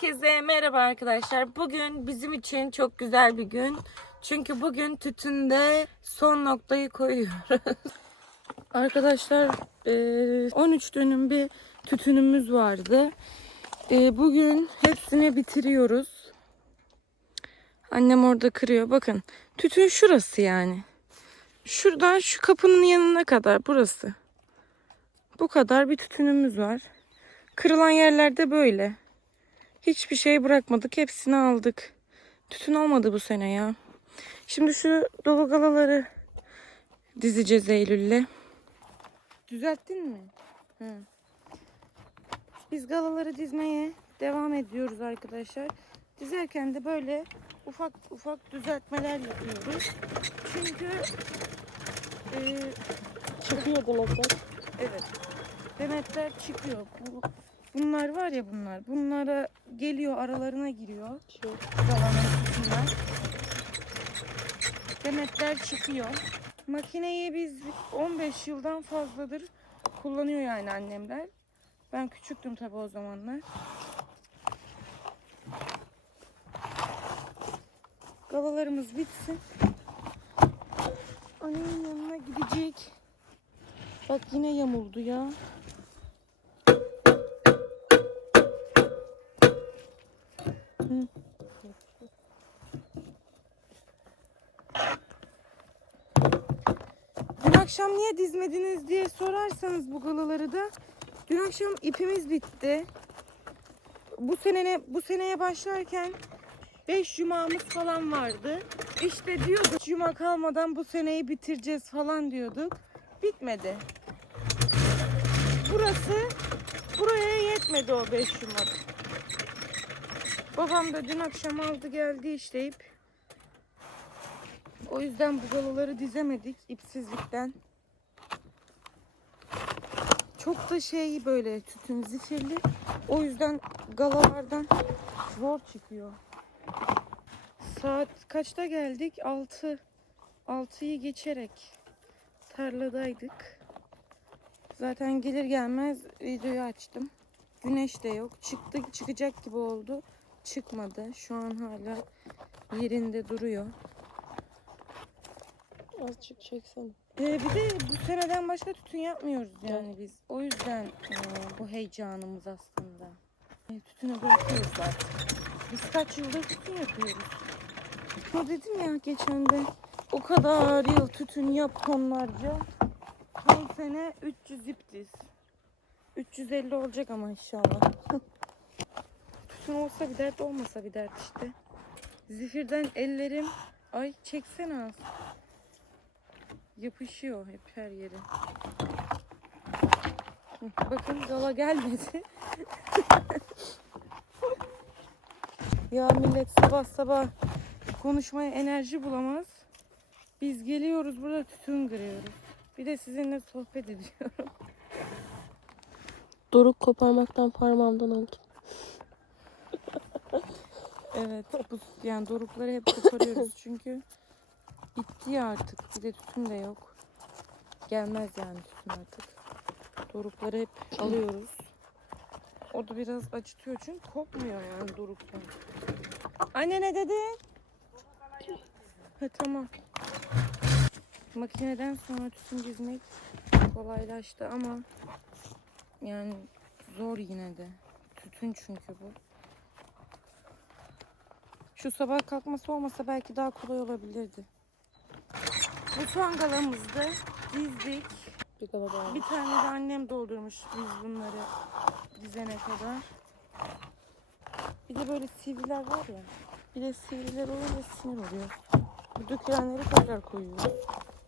Herkese merhaba arkadaşlar. Bugün bizim için çok güzel bir gün. Çünkü bugün tütünde son noktayı koyuyoruz. arkadaşlar eee, 13 dönüm bir tütünümüz vardı. Eee, Bugün hepsini bitiriyoruz. Annem orada kırıyor. Bakın tütün şurası yani. Şuradan şu kapının yanına kadar burası. Bu kadar bir tütünümüz var. Kırılan yerlerde böyle. Hiçbir şey bırakmadık. Hepsini aldık. Tütün olmadı bu sene ya. Şimdi şu dolu galaları dizeceğiz Eylül'le. Düzelttin mi? Hı. Biz galaları dizmeye devam ediyoruz arkadaşlar. Dizerken de böyle ufak ufak düzeltmeler yapıyoruz. Çünkü e, Çıkıyor demetler. Evet. Demetler çıkıyor. Bu, bunlar var ya bunlar. Bunlara geliyor aralarına giriyor. Şu. Demetler çıkıyor. Makineyi biz 15 yıldan fazladır kullanıyor yani annemler. Ben küçüktüm tabii o zamanlar. Galalarımız bitsin. Annemin yanına gidecek. Bak yine yamuldu ya. Dün akşam niye dizmediniz diye sorarsanız bu galaları da dün akşam ipimiz bitti. Bu sene bu seneye başlarken 5 cumamız falan vardı. İşte diyorduk cuma kalmadan bu seneyi bitireceğiz falan diyorduk. Bitmedi. Burası buraya yetmedi o 5 cuma. Babam da dün akşam aldı geldi işleyip. O yüzden bu galaları dizemedik ipsizlikten. Çok da şey böyle tütün zifirli. O yüzden galalardan zor çıkıyor. Saat kaçta geldik? 6. 6'yı geçerek tarladaydık. Zaten gelir gelmez videoyu açtım. Güneş de yok. Çıktı çıkacak gibi oldu. Çıkmadı. Şu an hala yerinde duruyor. Azıcık çeksene. Ee, bir de bu seneden başka tütün yapmıyoruz yani biz. O yüzden e, bu heyecanımız aslında. E, tütünü bırakıyoruz artık. Biz kaç yıldır tütün yapıyoruz. Ne dedim ya geçen de o kadar yıl tütün yap tonlarca. Son sene 300 ip diz. 350 olacak ama inşallah. tütün olsa bir dert olmasa bir dert işte. Zifirden ellerim ay çeksene az. Yapışıyor hep her yere. Hı, Bakın gala gelmedi. ya millet sabah sabah konuşmaya enerji bulamaz. Biz geliyoruz burada tütün kırıyoruz. Bir de sizinle sohbet ediyorum. Doruk koparmaktan parmağımdan oldum. Evet bu yani dorukları hep koparıyoruz çünkü bitti ya artık. Bir de tütün de yok. Gelmez yani tütün artık. Dorukları hep alıyoruz. O da biraz acıtıyor çünkü kopmuyor yani doruktan. Anne ne dedi? Ha tamam. Makineden sonra tütün dizmek kolaylaştı ama yani zor yine de. Tütün çünkü bu. Şu sabah kalkması olmasa belki daha kolay olabilirdi. Bu son galamızdı. Dizdik. Bir gala daha. Bir tane de annem doldurmuş biz bunları dizene kadar. Bir de böyle sivriler var ya. Bir de sivriler olunca sinir oluyor. Bu dökülenleri tekrar koyuyoruz.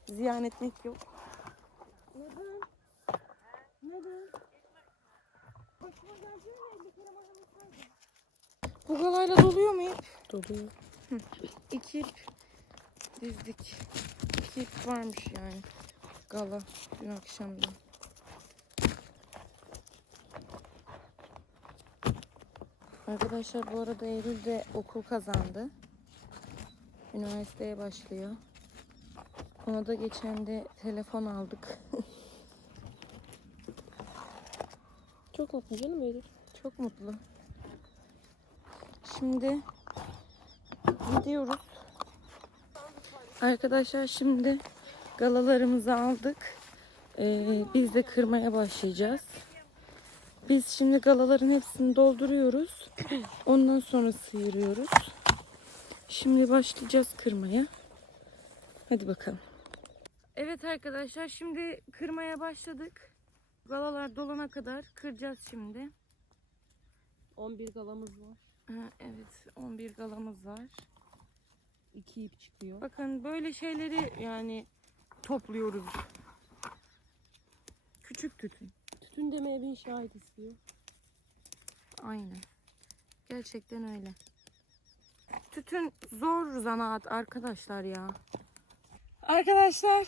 Ziyan etmek yok. Neden? Neden? Başıma geleceğine Bu galayla doluyor mu ip? Doluyor. İki ip dizdik. İki ip varmış yani. Gala dün akşamdan. Arkadaşlar bu arada Eylül'de okul kazandı. Üniversiteye başlıyor. Ona da geçen de telefon aldık. Çok mutlu canım Eylül. Çok mutlu. Şimdi gidiyoruz. Arkadaşlar şimdi galalarımızı aldık. Ee, biz de kırmaya başlayacağız. Biz şimdi galaların hepsini dolduruyoruz. Ondan sonra sıyırıyoruz. Şimdi başlayacağız kırmaya. Hadi bakalım. Evet arkadaşlar şimdi kırmaya başladık. Galalar dolana kadar kıracağız şimdi. 11 galamız var. Evet 11 galamız var. 2 ip çıkıyor. Bakın böyle şeyleri yani topluyoruz. Küçük tütün. Tütün demeye bin şahit istiyor. Aynen. Gerçekten öyle. Tütün zor zanaat arkadaşlar ya. Arkadaşlar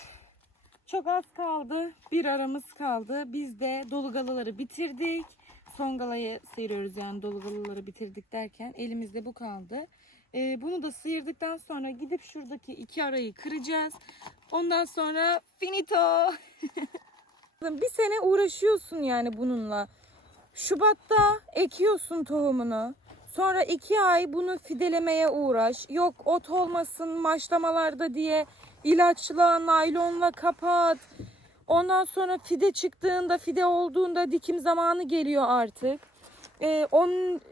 çok az kaldı. Bir aramız kaldı. Biz de dolu galaları bitirdik. Son galayı sıyırıyoruz yani dolu galaları bitirdik derken elimizde bu kaldı. Ee, bunu da sıyırdıktan sonra gidip şuradaki iki arayı kıracağız. Ondan sonra finito. bir sene uğraşıyorsun yani bununla. Şubat'ta ekiyorsun tohumunu. Sonra iki ay bunu fidelemeye uğraş. Yok ot olmasın maçlamalarda diye ilaçla, naylonla kapat. Ondan sonra fide çıktığında, fide olduğunda dikim zamanı geliyor artık. Ee,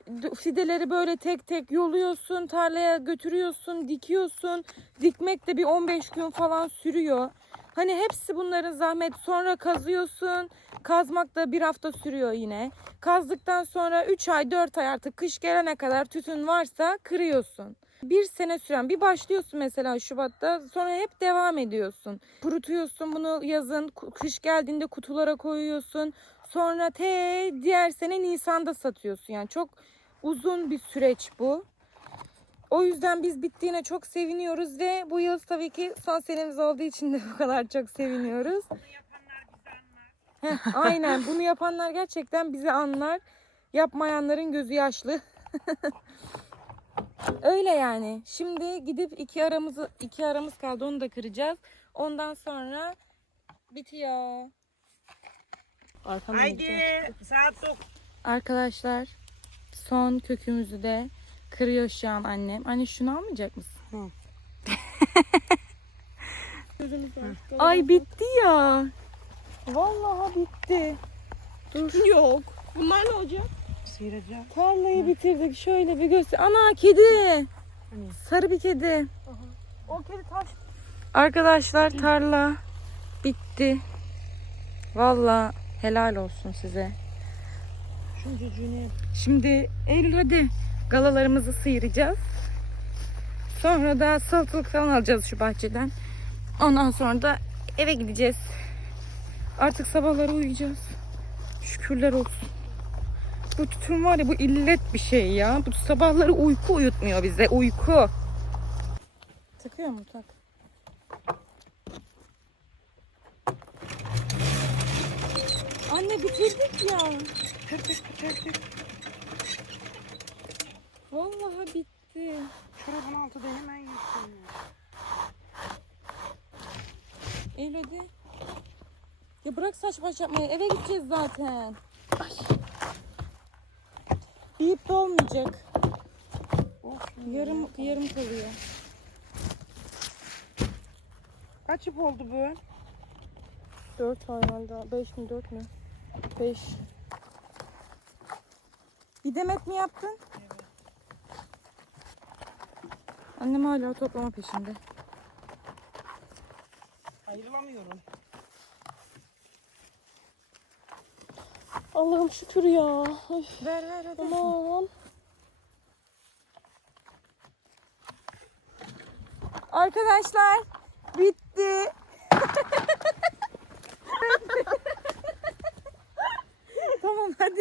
d- fideleri böyle tek tek yoluyorsun, tarlaya götürüyorsun, dikiyorsun. Dikmek de bir 15 gün falan sürüyor. Hani hepsi bunların zahmet. Sonra kazıyorsun. Kazmak da bir hafta sürüyor yine. Kazdıktan sonra 3 ay 4 ay artık kış gelene kadar tütün varsa kırıyorsun. Bir sene süren bir başlıyorsun mesela Şubat'ta sonra hep devam ediyorsun. Kurutuyorsun bunu yazın kış geldiğinde kutulara koyuyorsun. Sonra te diğer sene Nisan'da satıyorsun. Yani çok uzun bir süreç bu. O yüzden biz bittiğine çok seviniyoruz ve bu yıl tabii ki son senemiz olduğu için de bu kadar çok seviniyoruz. Heh, aynen bunu yapanlar gerçekten bizi anlar. Yapmayanların gözü yaşlı. Öyle yani. Şimdi gidip iki aramızı iki aramız kaldı onu da kıracağız. Ondan sonra bitiyor. Arkamdan Haydi gideceğim. saat dok. Arkadaşlar son kökümüzü de kırıyor şu an annem. Anne şunu almayacak mısın? Ay bitti ya. Vallahi bitti. Dur. Yok. Bunlar ne olacak? Sıyıracağım. Tarlayı bitirdik. Şöyle bir göster. Ana kedi. Sarı bir kedi. O kedi taş. Arkadaşlar tarla bitti. Vallahi helal olsun size. Şunun cücüğünü. Şimdi Eylül hadi galalarımızı sıyıracağız. Sonra da salatalık falan alacağız şu bahçeden. Ondan sonra da eve gideceğiz. Artık sabahları uyuyacağız. Şükürler olsun. Bu tütün var ya bu illet bir şey ya. Bu sabahları uyku uyutmuyor bize. Uyku. Takıyor mu tak? Anne bitirdik ya. Kırdık kırdık. Vallahi bitti. Şuradan altıda hemen yükseliyor. Eylül hadi. Ya bırak saç baş yapmayı. Eve gideceğiz zaten. Bir ip de olmayacak. Yarım ya. yarım kalıyor. Kaç ip oldu bu? 4 var herhalde. 5 mi 4 mü? 5. Bir demet mi yaptın? Annem hala toplama peşinde. Ayrılamıyorum. Allah'ım şükür ya. Ay, Ver ver hadi. aman. Arkadaşlar bitti. tamam hadi.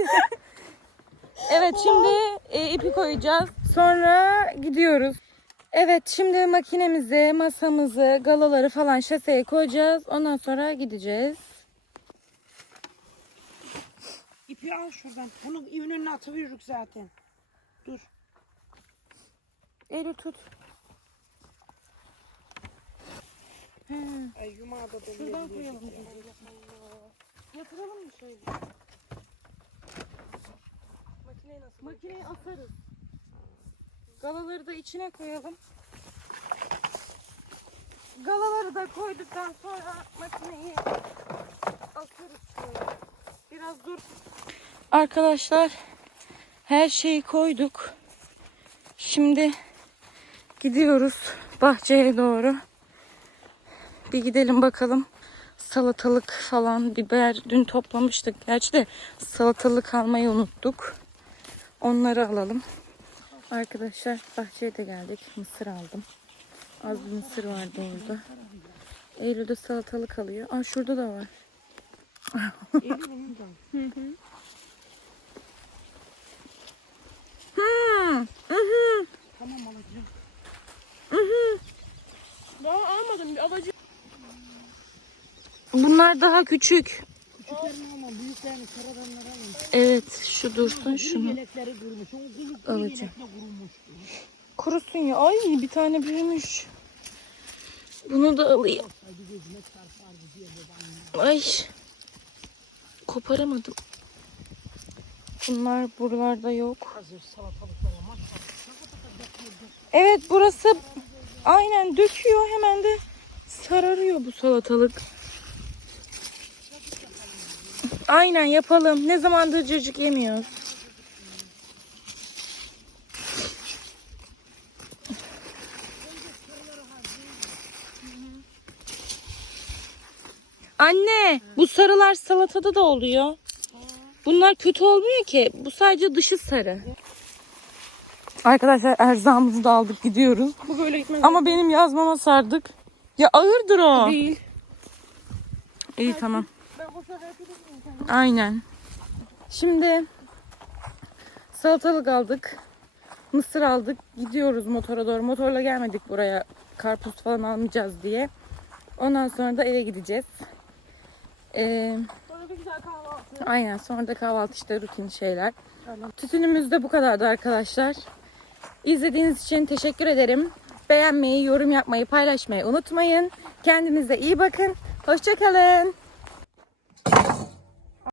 Evet şimdi e, ipi koyacağız. Sonra gidiyoruz. Evet şimdi makinemizi, masamızı, galaları falan şaseye koyacağız. Ondan sonra gideceğiz. İpi al şuradan. Bunu evin önüne atıveririk zaten. Dur. Eli tut. He. Ay yumağı da doluyor. Şuradan koyalım. Yatıralım mı şöyle? Makineyi nasıl? Makineyi asarız. Galaları da içine koyalım. Galaları da koyduktan sonra makineyi asarız şöyle. Biraz dur. Arkadaşlar her şeyi koyduk. Şimdi gidiyoruz bahçeye doğru. Bir gidelim bakalım. Salatalık falan, biber dün toplamıştık. Gerçi de salatalık almayı unuttuk. Onları alalım. Arkadaşlar bahçeye de geldik. Mısır aldım. Az bir mısır vardı orada. Eylül'de salatalık alıyor. Aa şurada da var. Eylül Hmm. mhm. Tamam alacağım. Daha almadım. Bir alacağım. Bunlar daha küçük. Küçüklerini almam. Büyüklerini sıradanları alın. Evet şu dursun şunu. yelekleri. O Alacağım. yelekle. Kurusun ya. Ay bir tane büyümüş. Bunu da alayım. Ay. Koparamadım. Bunlar buralarda yok. Hazır salatalıklara maşallah. Evet burası aynen döküyor hemen de sararıyor bu salatalık. Aynen yapalım. Ne zamandır cacık yemiyoruz. Anne, bu sarılar salatada da oluyor. Bunlar kötü olmuyor ki. Bu sadece dışı sarı. Arkadaşlar erzağımızı da aldık gidiyoruz. Bu böyle gitmez. Ama benim yazmama sardık. Ya ağırdır o. değil. İyi tamam. Ben. Aynen. Şimdi salatalık aldık. Mısır aldık. Gidiyoruz motora doğru. Motorla gelmedik buraya. Karpuz falan almayacağız diye. Ondan sonra da eve gideceğiz. Ee, bir güzel kahvaltı. aynen sonra da kahvaltı işte rutin şeyler. Tütünümüz de bu kadardı arkadaşlar. İzlediğiniz için teşekkür ederim. Beğenmeyi, yorum yapmayı, paylaşmayı unutmayın. Kendinize iyi bakın. Hoşçakalın.